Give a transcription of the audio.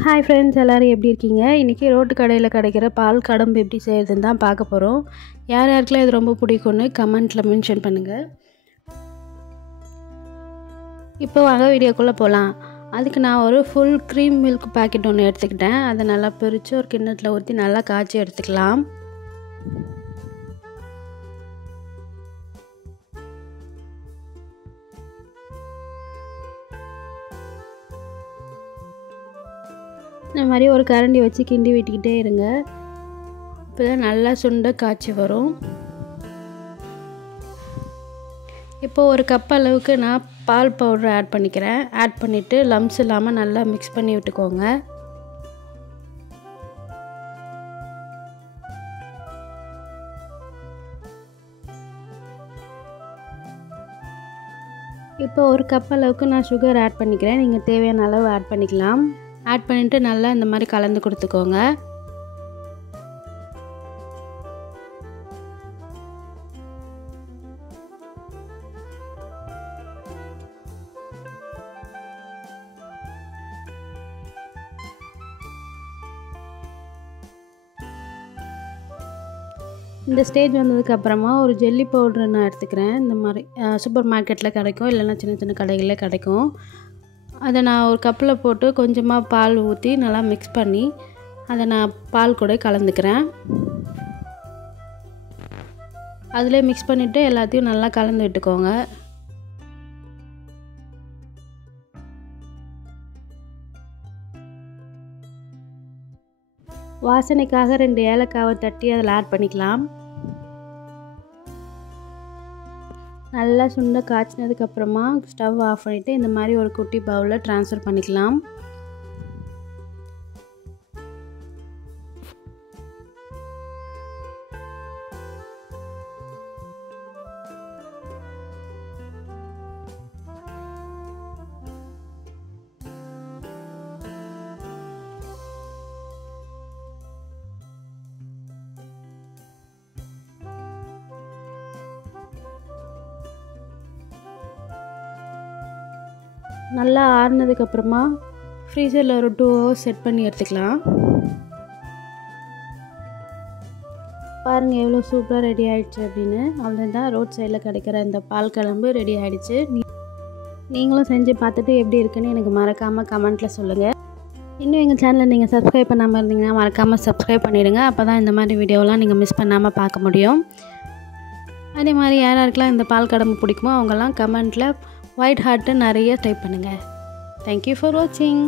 Hi friends, எல்லோரும் எப்படி இருக்கீங்க? இன்றைக்கி ரோட்டு கடையில் கிடைக்கிற பால் கடம்பு எப்படி செய்கிறதுன்னு தான் பார்க்க போகிறோம். யார் யாருக்கெல்லாம் இது ரொம்ப பிடிக்கும்னு கமெண்ட்டில் மென்ஷன் பண்ணுங்கள். இப்போ வாங்க வீடியோக்குள்ளே போகலாம். அதுக்கு நான் ஒரு ஃபுல் க்ரீம் மில்க் பாக்கெட் ஒன்று எடுத்துக்கிட்டேன். அதை நல்லா பிரித்து ஒரு கிண்ணத்தில் ஊற்றி நல்லா காய்ச்சி எடுத்துக்கலாம். இந்த மாதிரி ஒரு கரண்டி வச்சு கிண்டி விட்டுக்கிட்டே இருங்க. இப்போ தான் நல்லா சுண்ட காய்ச்சி வரும். இப்போ ஒரு கப் அளவுக்கு நான் பால் பவுடர் ஆட் பண்ணிக்கிறேன். ஆட் பண்ணிவிட்டு லம்ஸ் இல்லாமல் நல்லா மிக்ஸ் பண்ணி விட்டுக்கோங்க. இப்போ ஒரு கப் அளவுக்கு நான் சுகர் ஆட் பண்ணிக்கிறேன். நீங்கள் தேவையான அளவு ஆட் பண்ணிக்கலாம். ஆட் பண்ணிவிட்டு நல்லா இந்த மாதிரி கலந்து கொடுத்துக்கோங்க. இந்த ஸ்டேஜ் வந்ததுக்கப்புறமா ஒரு ஜெல்லி பவுட்ரு நான் எடுத்துக்கிறேன். இந்த மாதிரி சூப்பர் மார்க்கெட்டில் கிடைக்கும், இல்லைன்னா சின்ன சின்ன கடைகளில் கிடைக்கும். அதை நான் ஒரு கப்பில் போட்டு கொஞ்சமாக பால் ஊற்றி நல்லா மிக்ஸ் பண்ணி அதை நான் பால் கூட கலந்துக்கிறேன். அதிலே மிக்ஸ் பண்ணிவிட்டு எல்லாத்தையும் நல்லா கலந்து விட்டுக்கோங்க. வாசனைக்காக 2 ஏலக்காவை தட்டி அதில் ஆட் பண்ணிக்கலாம். நல்லா சுண்ட காய்ச்சினதுக்கப்புறமா ஸ்டவ் ஆஃப் பண்ணிவிட்டு இந்த மாதிரி ஒரு குட்டி பவுலில் ட்ரான்ஸ்ஃபர் பண்ணிக்கலாம். நல்லா ஆறுனதுக்கப்புறமா ஃப்ரீசரில் ஒரு 2 hours செட் பண்ணி எடுத்துக்கலாம். பாருங்கள் எவ்வளோ சூப்பராக ரெடி ஆகிடுச்சு அப்படின்னு. அவ்வளோதான், ரோட் சைடில் கிடைக்கிற இந்த பால் குழம்பு ரெடி ஆகிடுச்சு. நீங்களும் செஞ்சு பார்த்துட்டு எப்படி இருக்குன்னு எனக்கு மறக்காமல் கமெண்ட்டில் சொல்லுங்கள். இன்னும் எங்கள் சேனலை நீங்கள் சப்ஸ்கிரைப் பண்ணாமல் இருந்தீங்கன்னா மறக்காமல் சப்ஸ்கிரைப் பண்ணிவிடுங்க. அப்போ தான் இந்த மாதிரி வீடியோலாம் நீங்கள் மிஸ் பண்ணாமல் பார்க்க முடியும். அதே மாதிரி யாருக்கெல்லாம் இந்த பால் கடம்பு பிடிக்குமோ அவங்கெல்லாம் கமெண்ட்டில் ஒயிட் ஹார்ட்டு நிறைய டைப் பண்ணுங்கள். தேங்க்யூ ஃபார் வாட்சிங்.